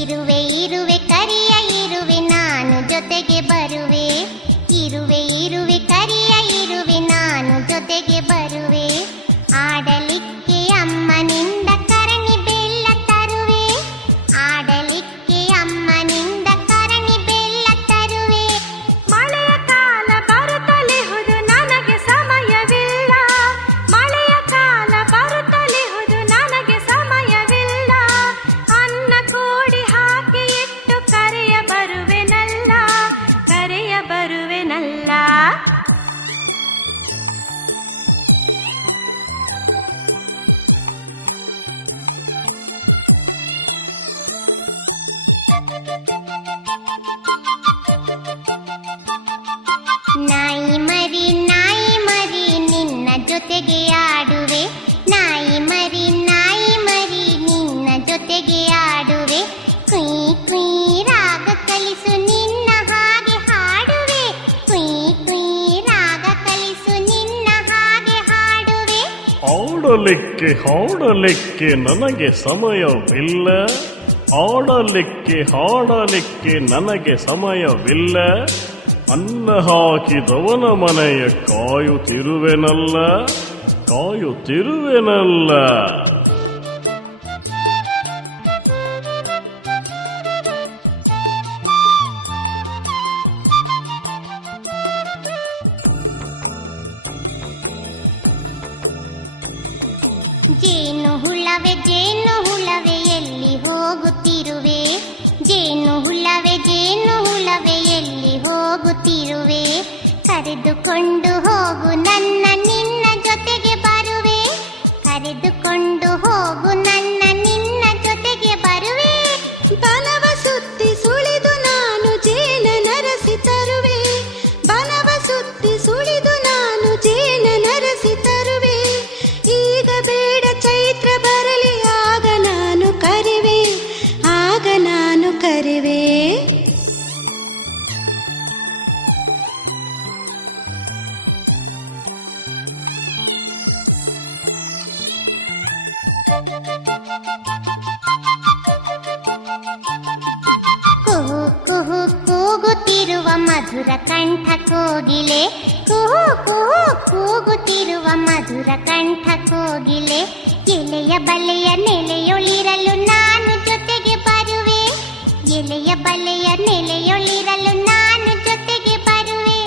ಇರುವೆ ಇರುವೆ ಕರಿಯ ಇರುವೆ ನಾನು ಜೊತೆಗೆ ಬರುವೆ. ಇರುವೆ ಇರುವೆ ಕರಿಯ ಇರುವೆ ನಾನು ಜೊತೆಗೆ ಬರುವೆ. ಆಡಲಿಕ್ಕೆ ಅಮ್ಮನಿಂದ ಕರಣಿ ಬೆಲ್ಲ ತರುವೆ. ಆಡಲಿಕ್ಕೆ ಅಮ್ಮನಿಂದ ಕರಣಿ ಬೆಲ್ಲ ತರುವೆ. ಮಳೆಯ ಕಾಲ ಬರುತ್ತಲಿಹುದು ನನಗೆ ಸಮಯವಿಲ್ಲ. ಮಳೆಯ ಕಾಲ ಬರುತ್ತಲಿಹುದು ನನಗೆ ಸಮಯವಿಲ್ಲ. ಅನ್ನ ಕೂಡಿ ಹಾಕಿ ಇಟ್ಟು ಕರೆಯ ಬರುವೆನಲ್ಲ, ಕರೆಯ ಬರುವೆನಲ್ಲ. ನಾಯಿ ಮರಿ ನಿನ್ನ ಜೊತೆಗೆ ಆಡುವೆ. ನಾಯಿ ಮರಿ ನಿನ್ನ ಜೊತೆಗೆ ಆಡುವೆ. ಕುಯ್ ಕುಯ್ ರಾಗ ಕಲಿಸು ನಿನ್ನ ಹಾಗೆ ಹಾಡುವೆ. ಕುಯ್ ಕುಯ್ ರಾಗ ಕಲಿಸು ನಿನ್ನ ಹಾಗೆ ಹಾಡುವೆ. ಹಾಡಲಿಕ್ಕೆ ನನಗೆ ಸಮಯವಿಲ್ಲ. ಹಾಡಲಿಕ್ಕೆ ನನಗೆ ಸಮಯವಿಲ್ಲ. ಅನ್ನ ಹಾಕಿದವನ ಮನೆಯ ಕಾಯುತ್ತಿರುವೆನಲ್ಲ, ಕಾಯುತ್ತಿರುವೆನಲ್ಲ. ಜೇನು ಹುಳವೆ ಎಲ್ಲಿ ಹೋಗುತ್ತಿರುವೆ. ಜೇನು ಹುಳವೆ ಎಲ್ಲಿ ಹೋಗುತ್ತಿರುವೆ. ಕರೆದುಕೊಂಡು ಹೋಗು ನನ್ನ ನಿನ್ನ ಜೊತೆಗೆ ಬರುವೆ. ಕರೆದುಕೊಂಡು ಹೋಗು ನನ್ನ ನಿನ್ನ ಜೊತೆಗೆ ಬರುವೆ. ಬಲವ ಸುತ್ತಿ ಸುಳಿದು ನಾನು ಜೇನ ನರಸಿ ತರುವೆ. ಬಲವ ಸುತ್ತಿ ಸುಳಿದು ನಾನು ಜೇನ ನರಸಿ ತರುವೆ. ಈಗ ಬೇಡ ಚೈತ್ರ ಬರಲಿ, ಆಗ ನಾನು ಕರೆವೆ, ಆಗ ನಾನು ಕರೆವೆ. ಕುಹು ಕುಹು ಕೂಗುತ್ತಿರುವ ಮಧುರ ಕಂಠ ಕೋಗಿಲೆ. ಕುಹು ಕುಹು ಕೂಗುತ್ತಿರುವ ಮಧುರ ಕಂಠ ಕೋಗಿಲೆ. ಎಲೆಯ ಬಲೆಯ ನೆಲೆಯೊಳಿರಲು ನಾನು ಜೊತೆಗೆ ಬರುವೆ. ಎಲೆಯ ಬಲೆಯ ನೆಲೆಯೊಳಿರಲು ನಾನು ಜೊತೆಗೆ ಬರುವೆ.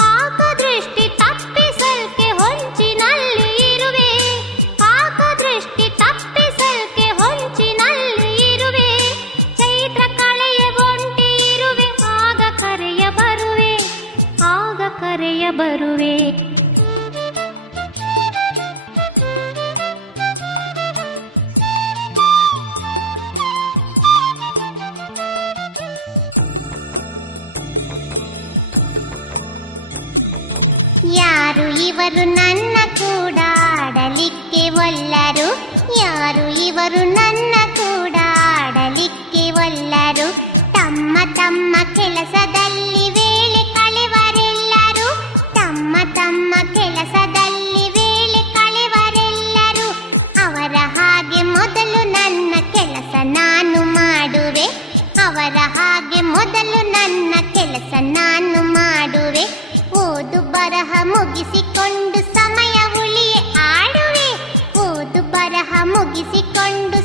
ಕಾಕ ದೃಷ್ಟಿ ತಪ್ಪಿಸಲ್ಕೆ ಹೊಂಚಿನಲ್ಲಿ ಇರುವೆ. ಕಾಕ ದೃಷ್ಟಿ ತಪ್ಪಿಸಲ್ಕೆ ಹೊಂಚಿನಲ್ಲಿ ಇರುವೆ. ಚೈತ್ರ ಕಳೆಯ ಒಂಟಿ ಇರುವೆ. ಆಗ ಕರೆಯ ಬರುವೆ, ಆಗ ಕರೆಯ ಬರುವೆ. ಯಾರು ಇವರು ನನ್ನ ಕೂಡ ಆಡಲಿಕ್ಕೆ ಒಲ್ಲರು. ಯಾರು ಇವರು ನನ್ನ ಕೂಡ ಆಡಲಿಕ್ಕೆ ಒಲ್ಲರು. ತಮ್ಮ ತಮ್ಮ ಕೆಲಸದಲ್ಲಿ ವೇಳೆ ಕಳೆವರೆಲ್ಲರು. ತಮ್ಮ ತಮ್ಮ ಕೆಲಸದಲ್ಲಿ ವೇಳೆ ಕಳೆವರೆಲ್ಲರು. ಅವರ ಹಾಗೆ ಮೊದಲು ನನ್ನ ಕೆಲಸ ನಾನು ಮಾಡುವೆ. ಅವರ ಹಾಗೆ ಮೊದಲು ನನ್ನ ಕೆಲಸ ನಾನು ಮಾಡುವೆ. ಓದು ಬರಹ ಮುಗಿಸಿಕೊಂಡು ಸಮಯ ಉಳಿಯೇ ಆಡುವೆ. ಓದು ಬರಹ ಮುಗಿಸಿಕೊಂಡು